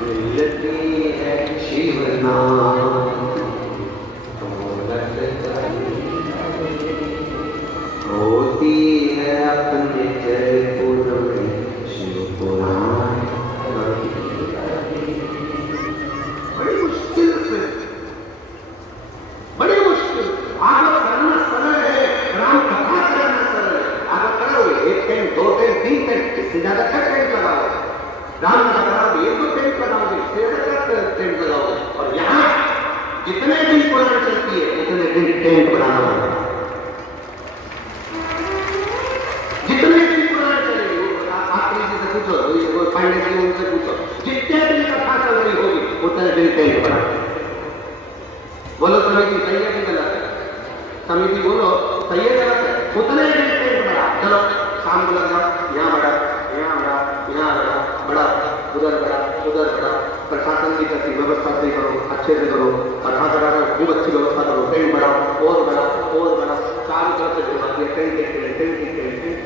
मिलती है शिव नाम होती है अपने जयपुर में शिव पुराण। बड़ी मुश्किल से, बड़ी मुश्किल। भागवत करना सरल है, राम कथा करना सरल है। भागवत करो 1 टेंट 2 टेंट 3 टेंट, इससे ज्यादा क्या टेंट लगाओ? राम कथा कराओ 1-2 टेंट लगाओगे, इससे ज्यादा टेंट लगाओगे। और यहाँ जितने दिन पुराण चलती है उतने दिन टेंट बनाना होगा। जितने दिन पुराण चलेगी, आप किसी से पूछो, पांडे जी उनसे पूछो, जितने दिन कथा चल रही होगी उतने दिन टेंट बनाना। बोलो समिति सही है कि गलत है? समिति बोलो सही है गलत है? उतने दिन टेंट बना। चलो शाम को लग जाओ, यहाँ बड़ा, यहाँ बड़ा, यहाँ बड़ा, उधर बड़ा, उधर बड़ा। प्रशासन की कैसी व्यवस्था से करो, अच्छे से करो। कथा करा कर खूब अच्छी व्यवस्था करो, टेंट बढ़ाओ और बड़ा और बड़ा, चारों तरफ से घुमा दिया टेंट टेंट टेंट टेंट।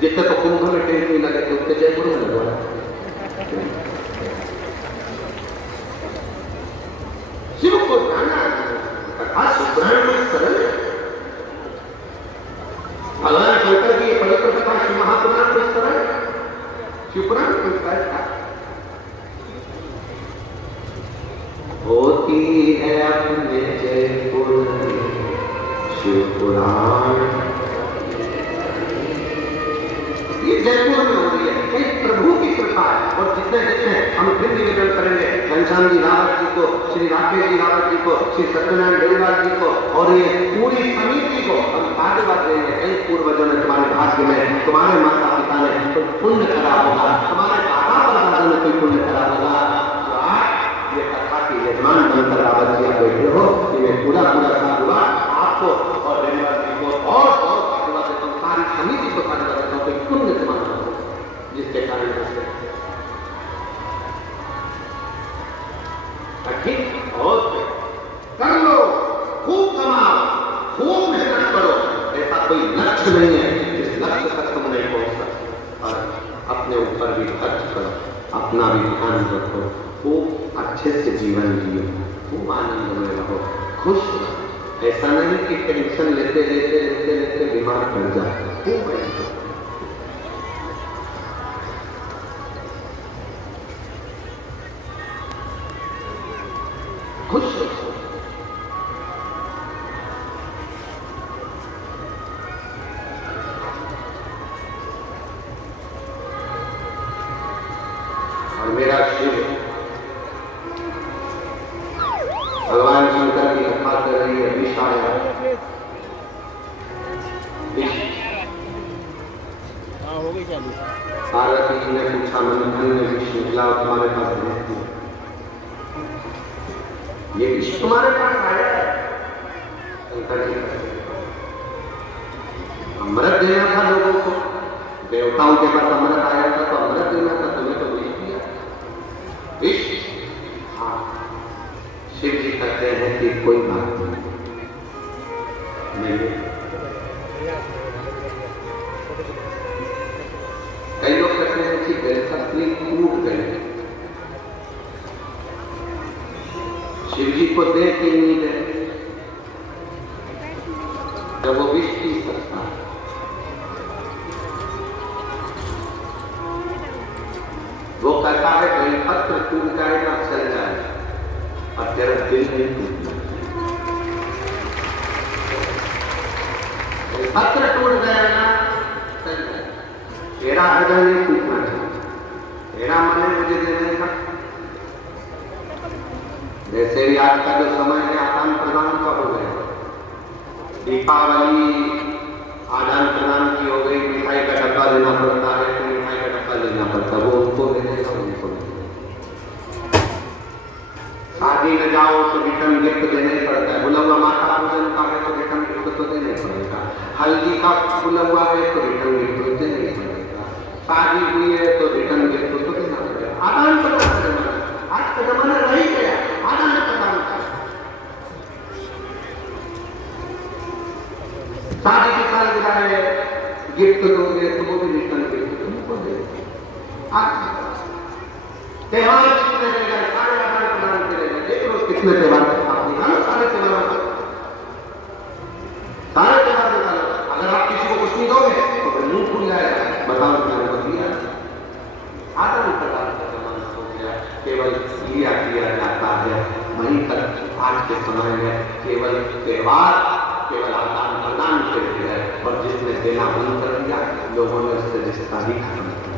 जितने तो कुंभ में टेंट नहीं लगे थे उतने जयपुर में लगवाया। शिव को जाना कथा सुब्रह्मण्य में सरल है। भगवान शंकर की पवित्र कथा शिव महापुराण में सरल है, शिवपुराण में सरल था। होती है अपने जयपुर में शिवपुराण। ये जयपुर में हो रही है, एक प्रभु की कृपा है। और जितने जितने हम फिर निवेदन करेंगे घनश्याम जी रावत जी को, श्री राकेश जी रावत जी को, श्री सत्यनारायण देवीलाल जी को और ये पूरी समिति को हम धन्यवाद देंगे। कई पूर्वजों ने तुम्हारे भाग्य में, तुम्हारे माता पिता ने कोई पुण्य करा होगा, तुम्हारे दादा परदादा ने कोई पुण्य करा होगा। जो आज ये कथा की यजमान बनकर रावत जी आप बैठे हो, ये पूरा पूरा साथ हुआ आपको और देवीलाल जी को और धन्यवाद देता हूँ। सारी समिति को धन्यवाद देता हूँ। कोई पुण्य तुम्हारा जिसके कारण ठीक और कर लो, खूब कमाओ, खूब मेहनत करो। ऐसा कोई लक्ष्य नहीं है जिस लक्ष्य तक तुम नहीं पहुंच सकते। और अपने ऊपर भी खर्च करो, अपना भी ध्यान रखो, खूब अच्छे से जीवन जियो, खूब आनंद में रहो, खुश रहो। ऐसा नहीं कि टेंशन लेते लेते लेते लेते बीमार पड़ जाए। खूब ऐसा खुश रहो। और मेरा शिव भगवान शंकर की कथा कर रही है। विष आया, हो गई क्या? पार्वती जी ने पूछा, मंथन ने विष निकला तुम्हारे पास भेज दिया। ये विष तुम्हारे पास आया है? शंकर जी अमृत देना था लोगों को, देवताओं के पास अमृत आया था तो अमृत देना था, तुम्हें तो विष दिया। विष? हाँ। शिव जी कहते हैं कि कोई बात नहीं। कई लोग कहते हैं कि बेलपत्री टूट गए, शिव जी को दे कि नहीं दे, जब वो विष पी सकता है। वो कहता है बेलपत्र टूट जाएगा चल जाएगा, और तेरा दिल नहीं टूटना। बेलपत्र टूट जाएगा चल जाएगा, तेरा हृदय नहीं टूटना चाहिए। तेरा मन मुझे देने का, जैसे ही आज का जो समय है आदान प्रदान का हो गया। दीपावली आदान प्रदान की हो गई, मिठाई का डब्बा लेना पड़ता है, तो मिठाई का डब्बा लेना पड़ता है, वो उनको देने का उनको। शादी में जाओ तो रिटर्न गिफ्ट देना ही पड़ता है। बुला हुआ माता पूजन का है तो रिटर्न गिफ्ट तो देना ही पड़ेगा। हल्दी का बुला हुआ है तो रिटर्न गिफ्ट तो देना ही पड़ेगा। शादी हुई है तो रिटर्न गिफ्ट तो देना पड़ेगा। आदान प्रदान का जमाना, आज का जमाना रह ही गया आदान प्रदान का। शादी की सालगिरह है, गिफ्ट दोगे तो वो भी रिटर्न गिफ्ट तुमको देगा। त्योहार कितने रह गए, सारे आदान प्रदान करे गए, देख लो कितने त्योहार आप निकालो, सारे त्योहार सारे त्योहार निकालो। अगर आप किसी को कुछ नहीं दोगे तो फिर मुंह खुल जाएगा, बताओ मैंने को दिया। आदान प्रदान का जमाना हो गया, केवल लिया किया जाता है, वहीं तक आज के समय में केवल त्योहार, केवल आदान प्रदान के लिए है, और जिसने देना बंद कर दिया लोगों ने उससे रिश्ता ही खत्म कर दिया।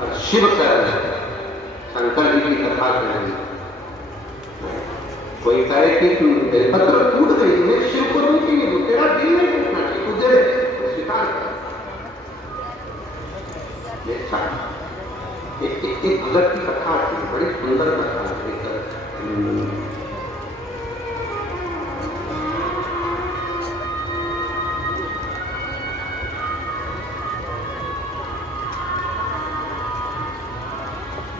और शिव कर शंकर जी की कथा करेंगे, कोई कहे कि बेलपत्र टूट गई, मैं शिव को नहीं दूं, तेरा दिल नहीं टूटना चाहिए, तुझे स्वीकार कर। एक भगत की कथा थी, बड़ी सुंदर कथा थी।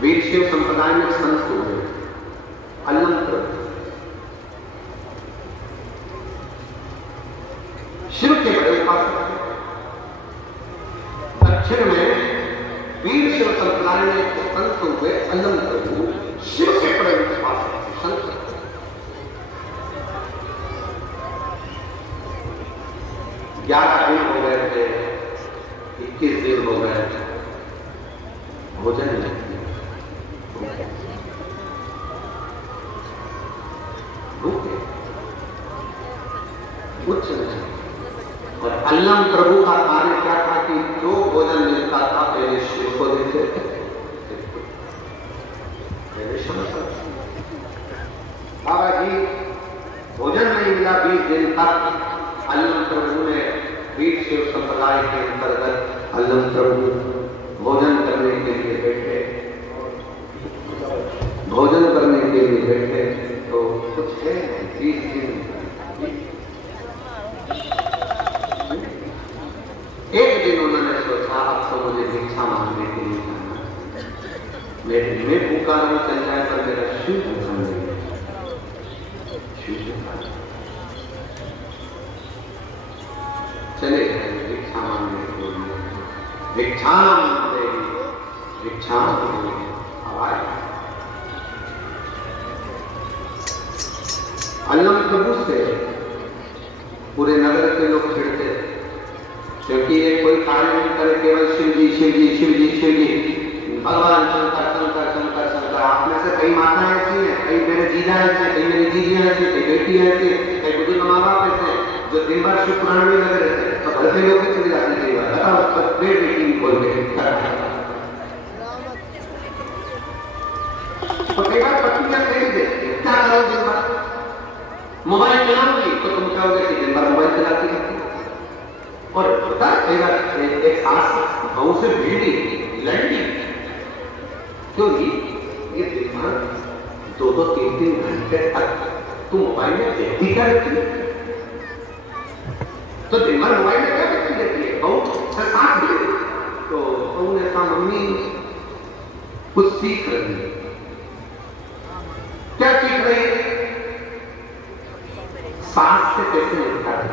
वीर शिव संप्रदाय में संत हुए अलंत्र, शिव के बड़े उपासक। दक्षिण में वीर शिव संप्रदाय में एक संत हुए अलंत्र, शिव के बड़े उपासक संत। 11 दिन हो गए थे, 21 दिन हो गए, भोजन नहीं, भूखे, कुछ नहीं। और अल्लाह प्रभु का कार्य क्या था कि जो भोजन मिलता था पहले शिव को देते थे, बाबा जी भोजन नहीं मिला 20 दिन तक। अल्लाह प्रभु ने वीर शिव संप्रदाय के अंतर्गत अल्लाह प्रभु भोजन करने के लिए बैठे, भोजन करने के लिए बैठे तो कुछ है 30 दिन। एक दिन उन्होंने सोचा अब तो मुझे भिक्षा मांगने के लिए जाना, मैं भूखा नहीं चल जाए पर मेरा शिव भूखा नहीं, चले गए भिक्षा मांगने के लिए। भिक्षा भिक्षा आवाज अल्लाह प्रभु से पूरे नगर के लोग छिड़ते, क्योंकि ये कोई कार्य नहीं करे, केवल शिव जी शिव जी शिव जी शिव जी, भगवान शंकर शंकर शंकर शंकर। आप में से कई माताएं ऐसी हैं, कई मेरे जीजा ऐसे, कई मेरी जीजियां ऐसी, कई बेटी ऐसी, कई बुजुर्ग माँ बाप ऐसे जो दिन भर शिव पुराण में लगे रहते हैं, तो घर के लोग भी चले जाते हैं। बताओ बेटी बोल के तो कई बार पत्नियां कह देती है, क्या करो दिन भर मोबाइल चलाऊंगी, तो तुम कहोगे कि दिन भर मोबाइल चलाती रहती। और होता कई बार एक सास बहू से भिड़ी लड़ी, क्यों ये दिन भर 2-3 घंटे तक तुम मोबाइल में देखती क्या रहती है, तो दिन भर मोबाइल में क्या देखती रहती है बहू से सास भिड़ी। तो बहू ने कहा मम्मी कुछ सीख रही है। क्या सीख रही है? सास से कैसे निपटा है।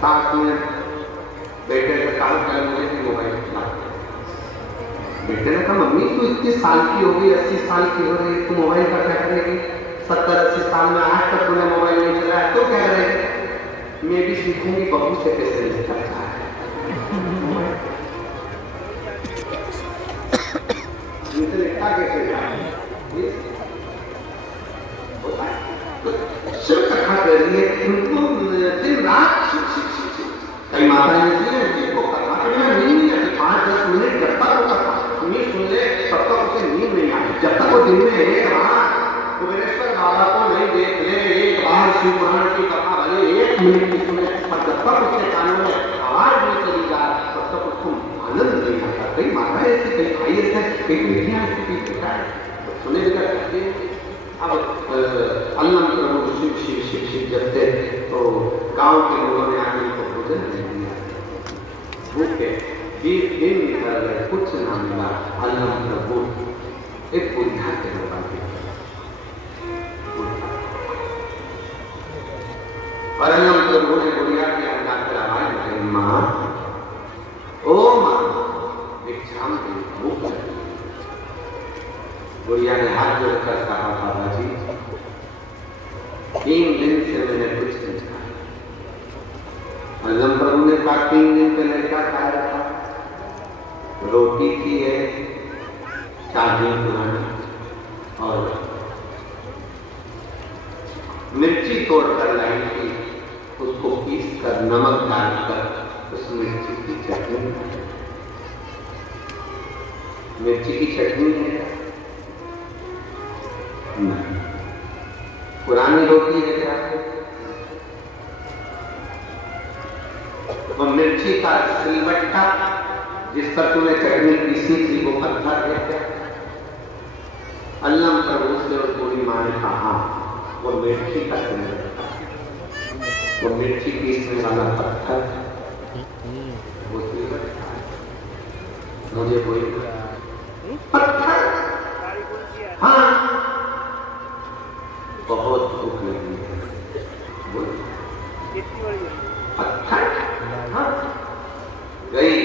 सास ने बेटे का काम कर मुझे कि मोबाइल चला। बेटे ने कहा मम्मी तू इतनी साल की हो गई, 80 साल की हो गई, तू मोबाइल का क्या करेगी? 70-80 साल में आज तक तूने मोबाइल नहीं चलाया, तो क्या करेगी? मैं भी सीखूंगी बहू से कैसे निपटता है। कैसे शिव कथा कर रही है, उनको दिन रात कई माताएं जिनको कथा करने में नींद नहीं आती, 5-10 मिनट जब तक वो कथा नींद सुन ले तब तक उसे नींद नहीं आती। जब तक वो दिन में एक बार कुबेरेश्वर बाबा को नहीं देख ले, एक बार शिव पुराण की कथा भले 1 मिनट की सुने, पर जब तक उसके कानों में आवाज नहीं चली जाए तब तक उसको आनंद नहीं आता। कई माताएं ऐसी, कई भाई ऐसे, कई बेटियां ऐसी, कई पिता सुने कहते हैं। अब अल्लाह प्रभु शिव शिव शिव शिव जब थे तो गांव के लोगों ने आगे को भोजन नहीं दिया, भूखे 20 दिन निकल गए, कुछ ना मिला। अल्लाह प्रभु एक बुद्धा के लोग और अल्लाह प्रभु ने बुढ़िया के अंदर करावाई भाई माँ, ओ माँ, भिक्षाम दे, भूख लगी। बुढ़िया ने हाथ जोड़कर कहा, बाबा जी 3 दिन से मैंने कुछ नहीं खाया। अल्लाह प्रभु ने कहा 3 दिन पहले क्या खाया था? रोटी थी है, चावल पुरानी और मिर्ची तोड़कर लाई थी, उसको पीस कर नमक डालकर उस मिर्ची की चटनी। मिर्ची की चटनी है नहीं, पुरानी रोटी है क्या? वो मिर्ची का सिलबट्टा जिस पर तूने चटनी पीसी थी वो पत्थर है क्या? अल्लाह प्रभु से और पूरी माँ ने कहा वो मिर्ची का सिलबट्टा, वो मिर्ची पीसने वाला पत्थर, वो सिलबट्टा मुझे कोई पत्थर। हाँ, बहुत भूख लगी है, बोल पत्थर। हाँ, गई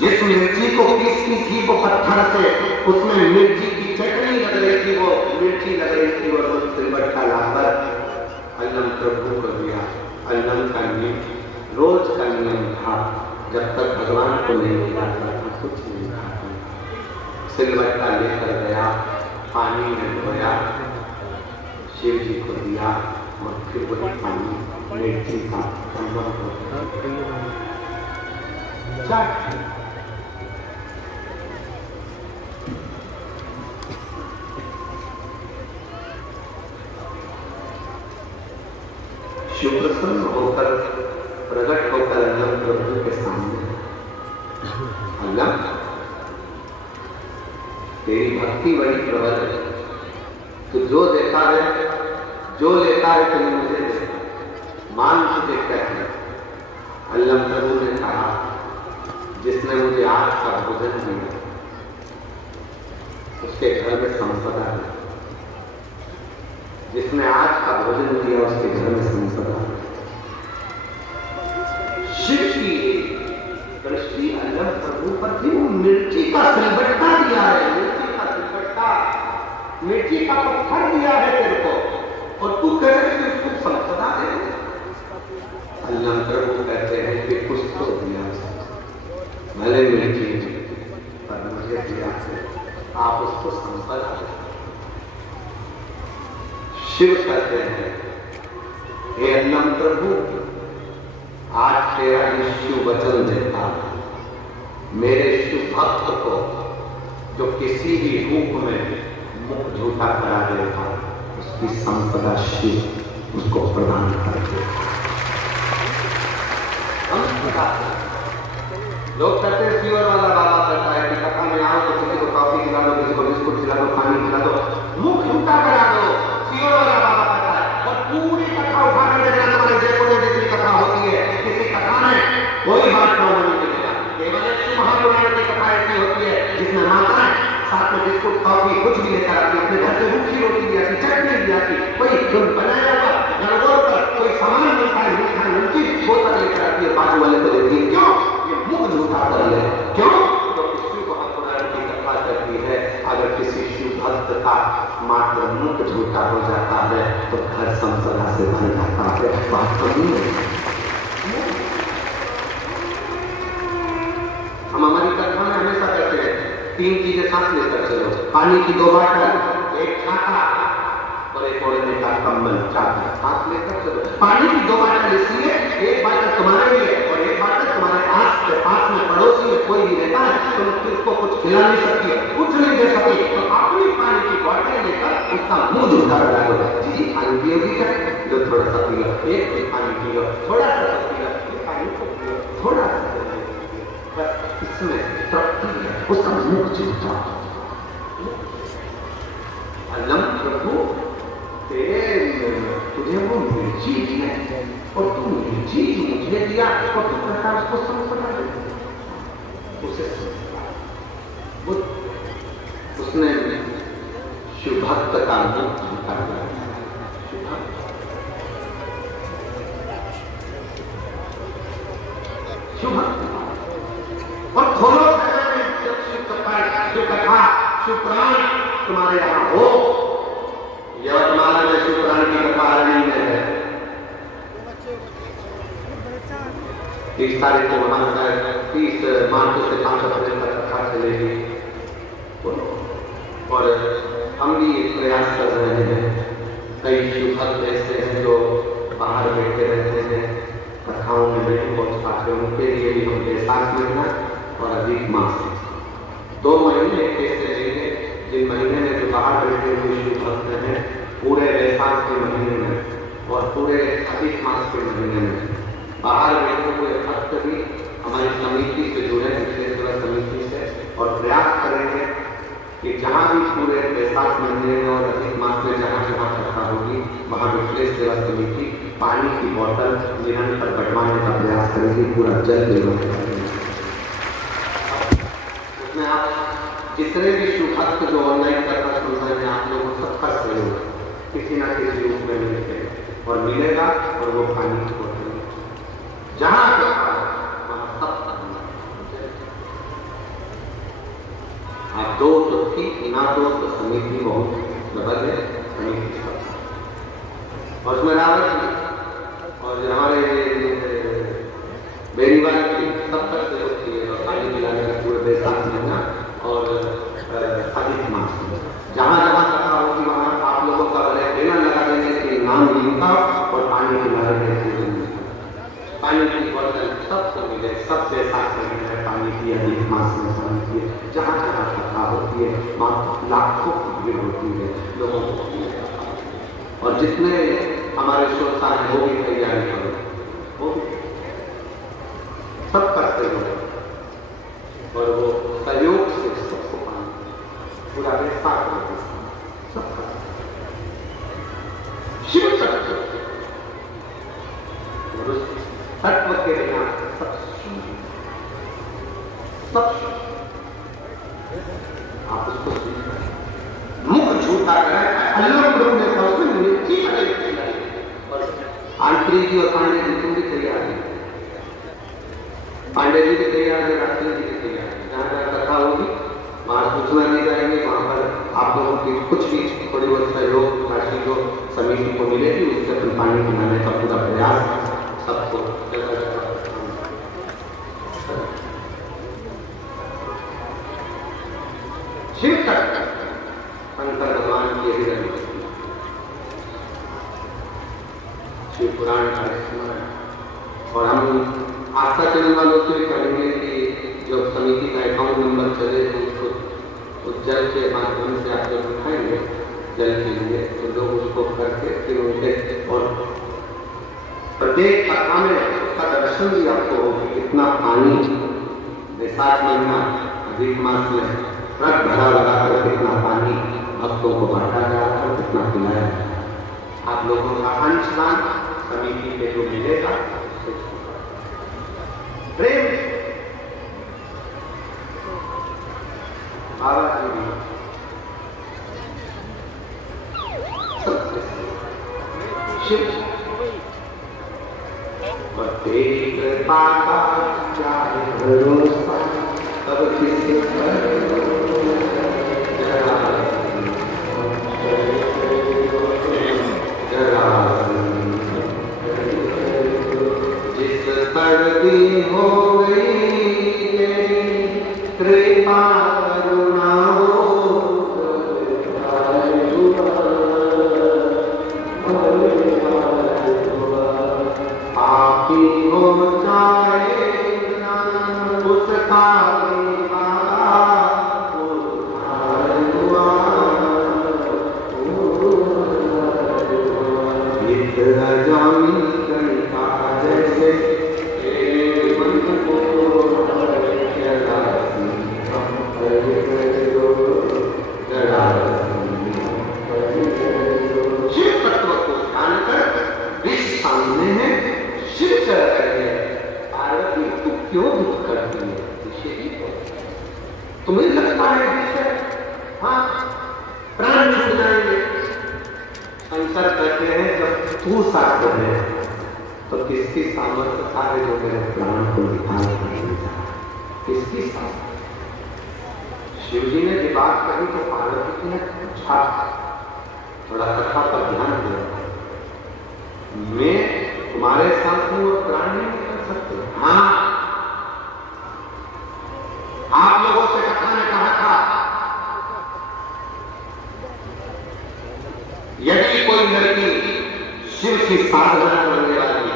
जिस मिर्ची को पीसती थी वो पत्थर से, उसमें मिर्ची की चटनी लग रही थी, वो मिर्ची लग रही थी और वो सिलबट्टा लाकर अल्लाह प्रभु को दिया। अल्लाह का नियम, रोज का नियम था, जब तक भगवान को नहीं खिलाता था कुछ नहीं खाता। सिलबट्टा लेकर गया, पानी में धोया, शिव जी को दिया और फिर वही पानी मिर्ची का संगम हो शिव प्रसन्न होकर प्रकट होकर अल्लाह प्रभु के सामने, अल्लाह तेरी भक्ति बड़ी प्रबल है, तू जो देता है, जो लेता है तुम मुझे दे, मान तुझे क्या है? अल्लाह प्रभु ने कहा जिसने मुझे आज का भोजन दिया उसके घर में संपदा है, जिसने आज का भोजन दिया उसके घर में संपदा है। शिव की दृष्टि अल्लाह प्रभु पर थी, वो मिर्ची का सिलबट्टा दिया है, मिर्ची का सिलबट्टा, मिर्ची का पत्थर दिया है तेरे को और तू कह रहे कि उसको संपदा दे। अल्लाह प्रभु कहते हैं कि कुछ तो दिया, भले मिर्ची पर मुझे दिया है, आप उसको संपदा दे। शिव कहते हैं हे अल्लाह प्रभु, आज तेरा यीशु वचन देता मेरे शिव भक्त को जो किसी भी रूप में मुख झूठा करा देता, उसकी संपदा शिव उसको प्रदान कर दे। लोग कहते हैं फीवर वाला बाबा करता है कि कथा में आओ तो किसी को कॉफी खिला दो, किसी को बिस्कुट खिला दो, पानी खिला दो, मुख झूठा करा दो, फीवर वाला बाबा करता है। और पूरी कथा उठाकर देखना, तुम्हारे जयपुर में जितनी कथा होती है, किसी कथा में कोई बात नहीं मिलेगा। केवल एक महापुराण की कथा ऐसी होती है जिसमें माताएं साथ में बिस्कुट कॉफी कुछ भी लेकर आती, अपने घर से रूखी रोटी ली आती, चटनी ली आती, कोई बनाया हुआ गड़बड़ कर कोई सामान मिलता है, मीठा नमकीन बोतल लेकर आती है, बाजू वाले को देती है। क्यों? ये मुख झूठा कर ले। क्यों? तो शिव महापुराण की कथा करती है, अगर किसी शिव भक्त का मात्र मुख झूठा हो जाता है तो घर संपदा से भर जाता है। बात तो नहीं है। हम हमारी कथा में हमेशा कहते हैं 3 चीजें साथ लेकर चलो, पानी की 2 बाटल, एक छाता और एक ओढ़ने का कंबल, चादर साथ लेकर चलो। पानी की 2 बाटल इसलिए, एक बाटल तुम्हारे लिए और एक बाटल तुम्हारे आस के पास में पड़ोसी में कोई भी रहता है, तुम उसको कुछ खिला नहीं सकती, कुछ नहीं दे सकती, तो अपनी पानी की बोतल लेकर उसका मुंह झूठा करा दो। जी पानी पियोगी क्या? जो थोड़ा सा पी लो, एक पानी पी लो, थोड़ा सा पी लो, पानी को पी लो, थोड़ा सा, बस इसमें तृप्ति है, उसका मुख झूठा। अल्लाह प्रभु तुझे वो मिर्ची दी है और तू मिर्ची मुझे दिया और तू कहता उसको संपदा दे, उसे उसने शिव भक्त का मुख झूठा किया। शुभ और खोलो खजाने जब शिव कथा शिव पुराण तुम्हारे यहाँ हो। यवतमाल में शिव पुराण की कथा आरणी में है। 30 तारीख को हमारा 30 मार्च से 5 अप्रैल तक कथा चलेगी और हम भी प्रयास कर रहे हैं। कई शिव भक्त ऐसे हैं जो बाहर बैठे रहते हैं, कथाओं में नहीं पहुंच पाते, उनके लिए भी हम बैसाख महीना और अधिक मास 2 महीने कैसे लेंगे। जिन महीने में जो बाहर बैठे हुए शिव भक्त हैं पूरे बैसाख के महीने में और पूरे अधिक मास के महीने में बाहर बैठे हुए भक्त भी हमारी समिति से जुड़े, विशेष सेवा समिति से, और प्रयास करेंगे कि जहाँ भी पूरे बैसाख महीने में और अधिक मास में जहाँ जहाँ कथा होगी वहाँ विशेष सेवा समिति पानी की बोतल निरंतर बढ़वाने का प्रयास करेगी, पूरा जल देना करेगी। उसमें आप जितने भी शिव भक्त जो ऑनलाइन कथा सुन रहे हैं आप लोगों को सबका सहयोग किसी न किसी रूप में मिलते और मिलेगा और वो पानी की बोतल जहाँ कथा वहाँ सब आप दो तो ठीक ना दो तो समिति बहुत डबल है, समिति सब और उसमें रावत और हमारे बेरीवाल की सब तक से होती है और पानी मिलाने का पूरे बैसाख महीना और अधिक मास में जहाँ जहाँ कथा होगी वहाँ आप लोगों का बड़े प्रेरणा लगा देंगे कि नाम लिखा और पानी पिला देंगे। पानी की बोतल सबको मिले, सब बैसाख महीने में पानी की अधिक मास में पानी की जहाँ जहाँ कथा होती है वहाँ लाखों की भीड़ होती है लोगों को। और जितने हमारे श्रोता हैं वो भी तैयारी करो, वो भी सब करते हो और वो सहयोग से सबको पानी पूरा बैसाख सब करते शिव सत्य तत्व के बिना सब आप उसको मुख झूठा करें अल्लाह प्रभु ने कहा उसमें मिर्ची और आंतरी जी और पांडे जी तुम भी तैयार है, पांडे जी भी तैयार है, राष्ट्रीय जी भी तैयार है। जहाँ जहाँ कथा होगी वहाँ सूचना दी जाएंगे, वहाँ पर आप लोगों की कुछ भी थोड़ी बहुत सहयोग राशि जो समिति को मिलेगी उससे अपन पानी पिलाने का पूरा प्रयास सबको शिव तक शंकर भगवान की हृदय शिव पुराण का स्मरण और हम आस्था चलने वालों से भी कहेंगे कि जो समिति का अकाउंट नंबर चले तो उसको उस जल के माध्यम से आप लोग दिखाएंगे जल के लिए तो लोग उसको करके फिर उनके और प्रत्येक कथा में उसका दर्शन भी आपको होगी कितना पानी बैसाख महीना अधिक मास में ट्रक भरा लगाकर कितना पानी भक्तों को बांटा जा रहा है, कितना पिलाया जा रहा है। आप लोगों का अंशदान समिति पे जो मिलेगा प्रेम बाबा जी शिव तेरी कृपा का चाहे भरोसा तब किसी जिस पर्दी हो गई कृपा करुणा हो जाए उसका क्यों दुख करती है? तुम्हें लगता है हाँ प्राण छूट जाएंगे। शंकर कहते हैं जब तू साथ है तो किसकी सामर्थ्यता है जो मेरे प्राण को निकाल कर ले जा? किसकी सामर्थ्य? शिव जी ने ये बात कही तो पार्वती ने पूछा, थोड़ा कथा पर ध्यान दो, मैं तुम्हारे साथ हूं और प्राण नहीं निकल सकते? हाँ, आप लोगों से कथा ने कहा था यदि कोई लड़की शिव की साधना करने वाली,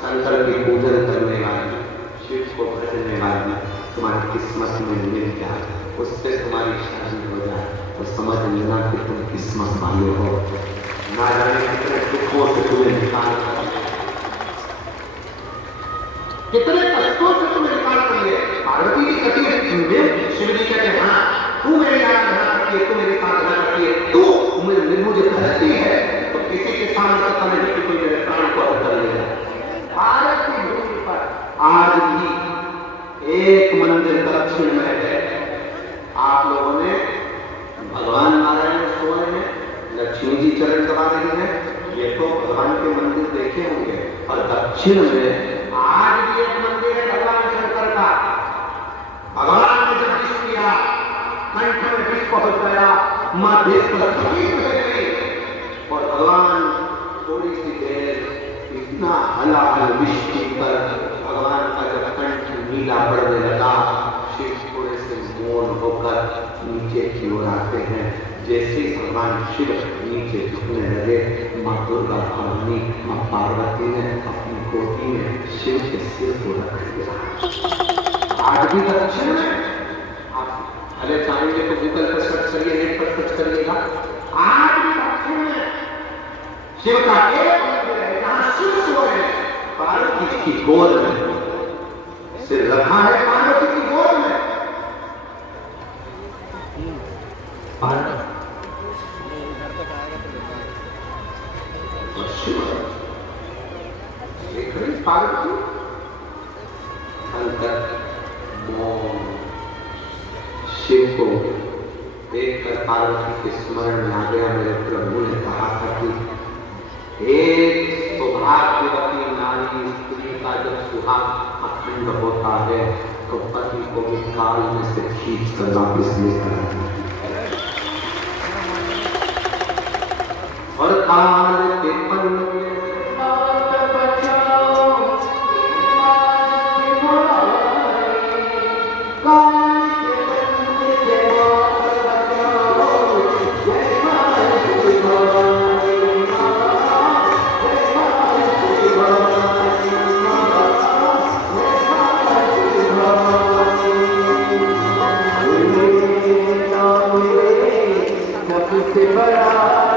शंकर की पूजन करने वाली, शिव को भजने वाली तुम्हारी किस्मत में मिल जाए, उससे तुम्हारी शादी हो जाए, तो समझ लेना कि तुम किस्मत वाले हो। ना जाने कितने दुखों से तुम्हें निकाल कर लिए, कितने कष्टों से तुम्हें निकाल कर लिए। पार्वती जी कहती है शिव जी कहते हैं हाँ, तू मेरी आराधना करती है, तू मेरी साधना करती है, तू मुझे कहती है, तो किसी के सामने पता नहीं कि कोई मेरे प्राण को हत्या कर लेगा। भारत की भूमि पर आज भी एक मंदिर दक्षिण में है। आप लोगों ने भगवान नारायण सोए में लक्ष्मी जी चरण दबा रही है, ये तो भगवान के मंदिर देखे होंगे। और दक्षिण में आज भी एक मंदिर है भगवान शंकर का। भगवान ने जब विष किया, कंठ में विष पहुंच गया, मां देव और भगवान थोड़ी सी देर इतना हलाहल विष पीकर भगवान का जब कंठ नीला पड़ने लगा, शिव थोड़े से मौन होकर नीचे की ओर आते हैं। जैसे भगवान शिव नीचे झुकने लगे, मां दुर्गा भवानी, मां पार्वती ने अपनी गोदी में शिव के सिर को रख दिया। आज भी दक्षिण में आप भले चाहेंगे तो गूगल पर सर्च करिए, नेट पर सर्च करिएगा, आज भी दक्षिण में शिव का एक मंदिर है जहां शिव सोए पार्वती की गोद में, सिर रखा है पार्वती की गोद में। और शिव देख रही पार्वती अंतर मौन। शिव को देखकर पार्वती के स्मरण में आ गया, मेरे प्रभु ने कहा था कि एक सौभाग्यवती नारी स्त्री का जब सुहाग अखंड होता है तो पति को भी काल में से खींच कर वापिस लेकर आता है। और काल के पन्ने से बड़ा